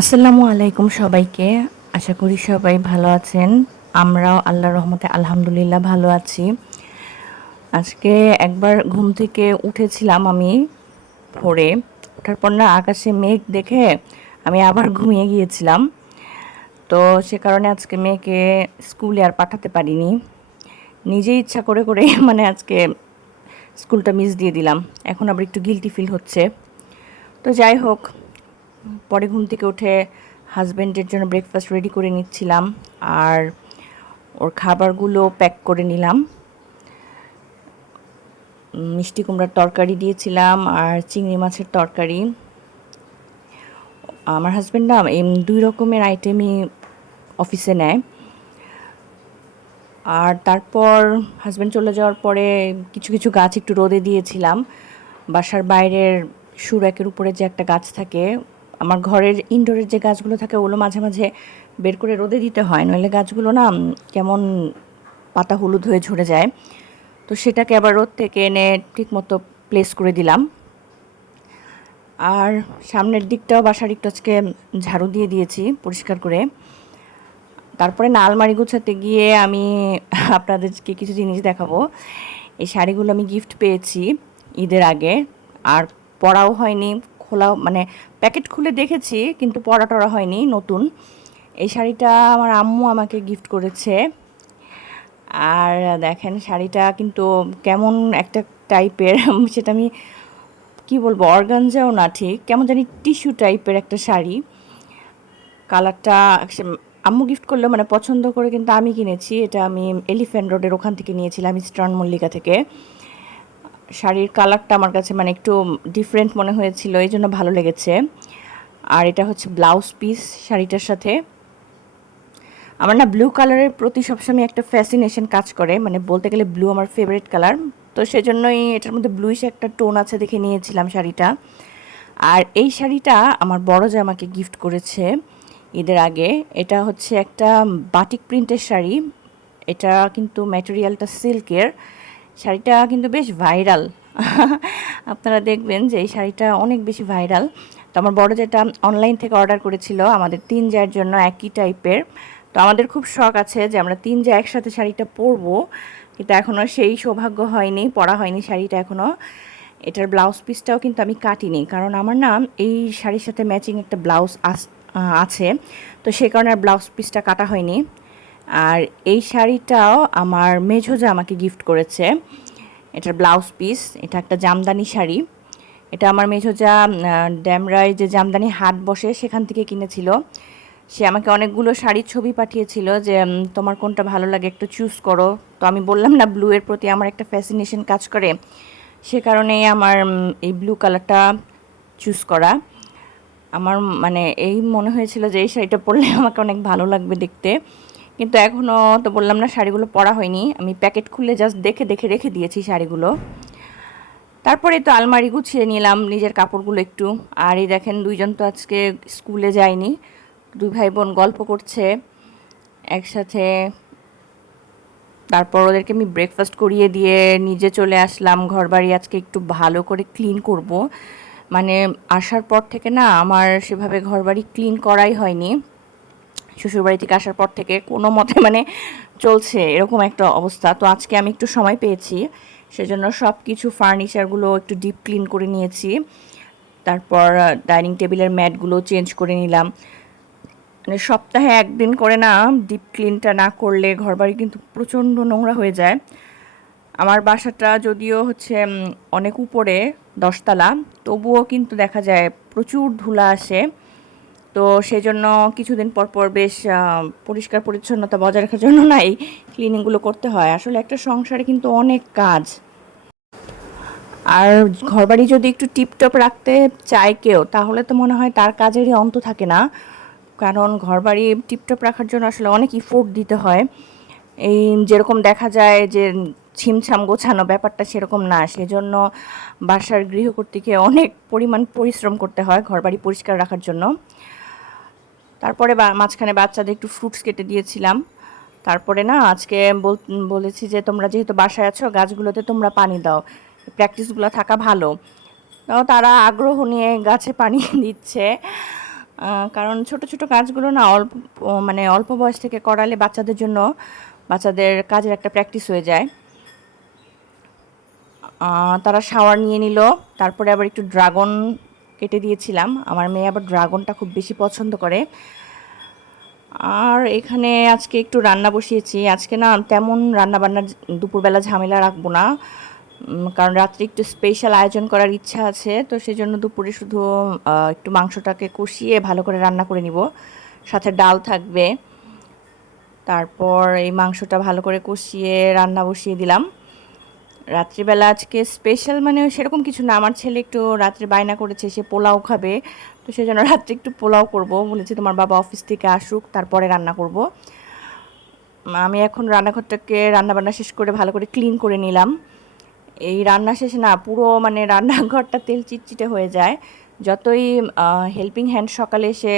আসসালামু আলাইকুম সবাইকে। আশা করি সবাই ভালো আছেন। আমরাও আল্লাহর রহমতে আলহামদুলিল্লাহ ভালো আছি। আজকে একবার ঘুম থেকে উঠেছিলাম আমি ভোরে। ওঠার পর না আকাশে মেঘ দেখে আমি আবার ঘুমিয়ে গিয়েছিলাম। তো সে কারণে আজকে মেয়েকে স্কুলে আর পাঠাতে পারিনি। নিজেই ইচ্ছা করে করে মানে আজকে স্কুলটা মিস দিয়ে দিলাম। এখন আবার একটু গিল্টি ফিল হচ্ছে। তো যাই হোক, পরে ঘুম থেকে উঠে হাজব্যান্ডের জন্য ব্রেকফাস্ট রেডি করে নিচ্ছিলাম আর ওর খাবারগুলো প্যাক করে নিলাম। মিষ্টি কুমড়ার তরকারি দিয়েছিলাম আর চিংড়ি মাছের তরকারি। আমার হাজব্যান্ড না দুই রকমের আইটেমই অফিসে নেয়। আর তারপর হাজব্যান্ড চলে যাওয়ার পরে কিছু কিছু গাছ একটু রোদে দিয়েছিলাম। বাসার বাইরের সুরাকের উপরে যে একটা গাছ থাকে, আমার ঘরের ইনডোরের যে গাছগুলো থাকে ওগুলো মাঝে মাঝে বের করে রোদে দিতে হয়, নইলে গাছগুলো না কেমন পাতা হলুদ হয়ে ঝরে যায়। তো সেটাকে আবার রোদ থেকে এনে ঠিকমতো প্লেস করে দিলাম। আর সামনের দিকটাও বাসার একটু আজকে ঝাড়ু দিয়ে দিয়েছি পরিষ্কার করে। তারপরে না আলমারি গুছাতে গিয়ে আমি আপনাদেরকে কিছু জিনিস দেখাবো। এই শাড়িগুলো আমি গিফট পেয়েছি ঈদের আগে, আর পরাও হয়নি, খোলাও মানে প্যাকেট খুলে দেখেছি কিন্তু পরা টরা হয়নি, নতুন। এই শাড়িটা আমার আম্মু আমাকে গিফট করেছে। আর দেখেন শাড়িটা কিন্তু কেমন একটা টাইপের সেটা আমি কি বলবো, অর্গানজাও না, ঠিক কেমন জানি টিস্যু টাইপের একটা শাড়ি। কালারটা আম্মু গিফট করলো, মানে পছন্দ করে, কিন্তু আমি কিনেছি। এটা আমি এলিফ্যান্ট রোডের ওখান থেকে নিয়েছিলাম, ইস্টার্ন মল্লিকা থেকে। শাড়ির কালারটা আমার কাছে মানে একটু ডিফারেন্ট মনে হয়েছিল, এই জন্য ভালো লেগেছে। আর এটা হচ্ছে ব্লাউজ পিস শাড়িটার সাথে। আমার না ব্লু কালারের প্রতি সবসময় একটা ফ্যাসিনেশন কাজ করে, মানে বলতে গেলে ব্লু আমার ফেভারিট কালার। তো সেজন্যই এটার মধ্যে ব্লুইশ একটা টোন আছে দেখে নিয়েছিলাম শাড়িটা। আর এই শাড়িটা আমার বড় জামাই আমাকে গিফট করেছে ঈদের আগে। এটা হচ্ছে একটা বাটিক প্রিন্টের শাড়ি। এটা কিন্তু ম্যাটেরিয়ালটা সিল্কের। শাড়িটা কিন্তু বেশ ভাইরাল। আপনারা দেখবেন যে এই শাড়িটা অনেক বেশি ভাইরাল। তো আমার বড় যেটা অনলাইন থেকে অর্ডার করেছিল আমাদের 3 জায়ের জন্য একই টাইপের। তো আমাদের খুব শখ আছে যে আমরা 3 জা একসাথে শাড়িটা পরবো, কিন্তু এখনও সেই সৌভাগ্য হয়নি, পরা হয়নি শাড়িটা এখনও। এটার ব্লাউজ পিসটাও কিন্তু আমি কাটিনি, কারণ আমার না এই শাড়ির সাথে ম্যাচিং একটা ব্লাউজ আছে। তো সেই কারণে আর ব্লাউজ পিসটা কাটা হয়নি। আর এই শাড়িটাও আমার মেঝোজা আমাকে গিফট করেছে। এটার ব্লাউজ পিস, এটা একটা জামদানি শাড়ি। এটা আমার মেঝোজা ড্যামরায় যে জামদানি হাট বসে সেখান থেকে কিনেছিল। সে আমাকে অনেকগুলো শাড়ির ছবি পাঠিয়েছিল যে তোমার কোনটা ভালো লাগে একটু চুজ করো। তো আমি বললাম না, ব্লু এর প্রতি আমার একটা ফ্যাসিনেশন কাজ করে, সে কারণেই আমার এই ব্লু কালারটা চুজ করা। আমার মানে এই মনে হয়েছিল যে এই শাড়িটা পরলে আমাকে অনেক ভালো লাগবে দেখতে। কিন্তু এখনও তো বললাম না শাড়িগুলো পরা হয়নি, আমি প্যাকেট খুলে জাস্ট দেখে দেখে রেখে দিয়েছি শাড়িগুলো। তারপরে তো আলমারি গুছিয়ে নিলাম নিজের কাপড়গুলো একটু। আর এই দেখেন দুইজন তো আজকে স্কুলে যায়নি, দুই ভাই বোন গল্প করছে একসাথে। তারপর ওদেরকে আমি ব্রেকফাস্ট করিয়ে দিয়ে নিজে চলে আসলাম ঘরবাড়ি আজকে একটু ভালো করে ক্লিন করব। মানে আসার পর থেকে না আমার সেভাবে ঘরবাড়ি ক্লিন করাই হয়নি। শ্বশুরবাড়ি থেকে আসার পর থেকে কোনো মতে মানে চলছে এরকম একটা অবস্থা। তো আজকে আমি একটু সময় পেয়েছি, সেজন্য সব কিছু ফার্নিচারগুলো একটু ডিপ ক্লিন করে নিয়েছি। তারপর ডাইনিং টেবিলের ম্যাটগুলো চেঞ্জ করে নিলাম। মানে সপ্তাহে একদিন করে না ডিপ ক্লিনটা না করলে ঘরবাড়ি কিন্তু প্রচণ্ড নোংরা হয়ে যায়। আমার বাসাটা যদিও হচ্ছে অনেক উপরে, 10 তলা, তবুও কিন্তু দেখা যায় প্রচুর ধুলা আসে। তো সেজন্য কিছুদিন পর পর বেশ পরিষ্কার পরিচ্ছন্নতা বজায় রাখার জন্য না এই ক্লিনিংগুলো করতে হয়। আসলে একটা সংসারে কিন্তু অনেক কাজ। আর ঘরবাড়ি যদি একটু টিপটপ রাখতে চায় কেউ, তাহলে তো মনে হয় তার কাজেরই অন্ত থাকে না। কারণ ঘরবাড়ি টিপটপ রাখার জন্য আসলে অনেক ইফোর্ট দিতে হয়। এই যেরকম দেখা যায় যে ছিমছাম গোছানো ব্যাপারটা সেরকম না, সেজন্য বাসার গৃহকর্ত্রীকে অনেক পরিমাণ পরিশ্রম করতে হয় ঘরবাড়ি পরিষ্কার রাখার জন্য। তারপরে মাঝখানে বাচ্চাদের একটু ফ্রুটস কেটে দিয়েছিলাম। তারপরে না আজকে বলেছি যে তোমরা যেহেতু বাসায় আছো গাছগুলোতে তোমরা পানি দাও, প্র্যাকটিসগুলো থাকা ভালো। তো তারা আগ্রহ নিয়ে গাছে পানি দিচ্ছে। কারণ ছোট ছোট কাজগুলো না অল্প মানে অল্প বয়স থেকে করালে বাচ্চাদের জন্য বাচ্চাদের কাজের একটা প্র্যাকটিস হয়ে যায়। তারা শাওয়ার নিয়ে নিল, তারপরে আবার একটু ড্রাগন কেটে দিয়েছিলাম। আমার মেয়ে আবার ড্রাগনটা খুব বেশি পছন্দ করে। আর এখানে আজকে একটু রান্না বসিয়েছি। আজকে না তেমন রান্নাবান্নার দুপুরবেলা ঝামেলা রাখবো না, কারণ রাত্রে একটু স্পেশাল আয়োজন করার ইচ্ছা আছে। তো সেই জন্য দুপুরে শুধু একটু মাংসটাকে কষিয়ে ভালো করে রান্না করে নিব, সাথে ডাল থাকবে। তারপর এই মাংসটা ভালো করে কষিয়ে রান্না বসিয়ে দিলাম। রাত্রিবেলা আজকে স্পেশাল মানে সেরকম কিছু না, আমার ছেলে একটু রাত্রে বায়না করেছে সে পোলাও খাবে, তো সেই জন্য রাত্রে একটু পোলাও করব বলেছি। তোমার বাবা অফিস থেকে আসুক তারপরে রান্না করব। আমি এখন রান্নাঘরটাকে রান্নাবান্না শেষ করে ভালো করে ক্লিন করে নিলাম। এই রান্না শেষে না পুরো মানে রান্নাঘরটা তেল চিটচিটে হয়ে যায়। যতই হেল্পিং হ্যান্ড সকালে এসে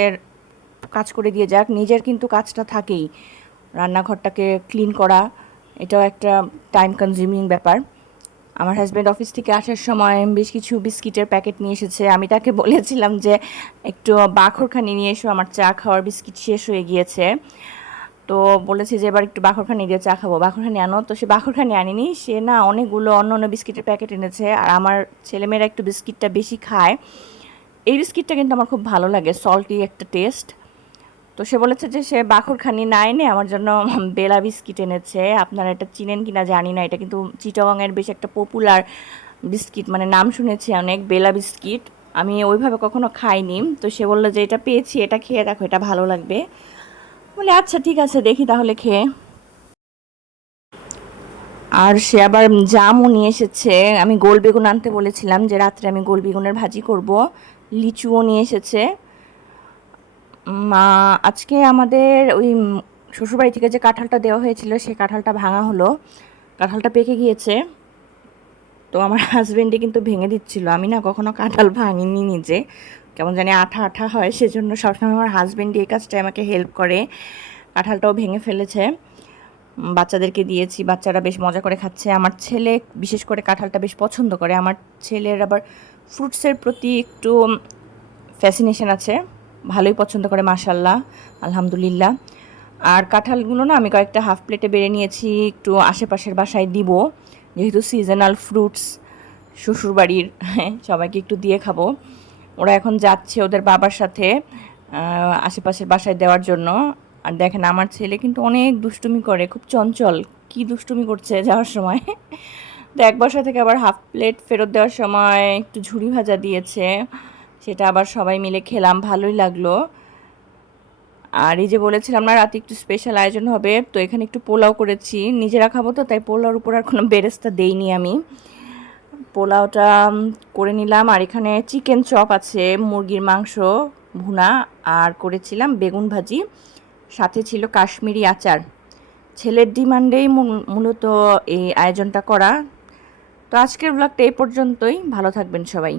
কাজ করে দিয়ে যাক, নিজের কিন্তু কাজটা থাকেই। রান্নাঘরটাকে ক্লিন করা এটাও একটা টাইম কনজিউমিং ব্যাপার। আমার হাজব্যান্ড অফিস থেকে আসার সময় বেশ কিছু বিস্কিটের প্যাকেট নিয়ে এসেছে। আমি তাকে বলেছিলাম যে একটু বাখরখানি নিয়ে এসো, আমার চা খাওয়ার বিস্কিট শেষ হয়ে গিয়েছে। তো বলেছি যে এবার একটু বাখরখানি দিয়ে চা খাবো, বাখরখানি আনো। তো সে বাখরখানি আনেনি, সে না অনেকগুলো অন্য অন্য বিস্কিটের প্যাকেট এনেছে। আর আমার ছেলেমেয়েরা একটু বিস্কিটটা বেশি খায়। এই বিস্কিটটা কিন্তু আমার খুব ভালো লাগে, সল্টি একটা টেস্ট। তো সে বলেছে যে সে বাখরখানি না এনে আমার জন্য বেলা বিস্কিট এনেছে। আপনারা এটা চিনেন কিনা জানি না, এটা কিন্তু চিটাগাংয়ের বেশ একটা পপুলার বিস্কিট, মানে নাম শুনেছি অনেক, বেলা বিস্কিট। আমি ওইভাবে কখনো খাইনি। তো সে বললো যে এটা পেয়েছি, এটা খেয়ে দেখো, এটা ভালো লাগবে। বলে আচ্ছা ঠিক আছে, দেখি তাহলে খেয়ে। আর সে আবার জামও নিয়ে এসেছে। আমি গোল বেগুন আনতে বলেছিলাম যে রাত্রে আমি গোল বেগুনের ভাজি করব। লিচুও নিয়ে এসেছে। মা আজকে আমাদের ওই শ্বশুরবাড়ি থেকে যে কাঁঠালটা দেওয়া হয়েছিল সেই কাঁঠালটা ভাঙা হলো, কাঁঠালটা পেকে গিয়েছে। তো আমার হাজবেন্ডই কিন্তু ভেঙে দিচ্ছিল, আমি না কখনো কাঁঠাল ভাঙিনি নিজে, কেমন জানি আঠা আঠা হয়, সেজন্য সবসময় আমার হাজবেন্ডই এই কাজটায় আমাকে হেল্প করে। কাঁঠালটাও ভেঙে ফেলেছে, বাচ্চাদেরকে দিয়েছি, বাচ্চারা বেশ মজা করে খাচ্ছে। আমার ছেলে বিশেষ করে কাঁঠালটা বেশ পছন্দ করে। আমার ছেলের আবার ফ্রুটসের প্রতি একটু ফ্যাসিনেশন আছে, ভালোই পছন্দ করে মাশাল্লাহ, আলহামদুলিল্লাহ। আর কাঁঠালগুলো না আমি কয়েকটা হাফ প্লেটে বেড়ে নিয়েছি, একটু আশেপাশের বাসায় দিব, যেহেতু সিজনাল ফ্রুটস শ্বশুরবাড়ির, সবাইকে একটু দিয়ে খাবো। ওরা এখন যাচ্ছে ওদের বাবার সাথে আশেপাশের বাসায় দেওয়ার জন্য। আর দেখেন আমার ছেলে কিন্তু অনেক দুষ্টুমি করে, খুব চঞ্চল, কি দুষ্টুমি করছে যাওয়ার সময়। তো এক বাসা থেকে আবার হাফ প্লেট ফেরত দেওয়ার সময় একটু ঝুরি ভাজা দিয়েছে, সেটা আবার সবাই মিলে খেলাম, ভালোই লাগলো। আর এই যে বলেছিলাম না রাতে একটু স্পেশাল আয়োজন হবে, তো এখানে একটু পোলাও করেছি, নিজেরা খাবো তো, তাই পোলাওর উপর আর কোনো বেরেস্তা দেইনি আমি। পোলাওটা করে নিলাম। আর এখানে চিকেন চপ আছে, মুরগির মাংস ভুনা, আর করেছিলাম বেগুন ভাজি, সাথে ছিল কাশ্মীরি আচার। ছেলের ডিমান্ডেই মূলত এই আয়োজনটা করা। তো আজকের ব্লগটা এই পর্যন্তই, ভালো থাকবেন সবাই।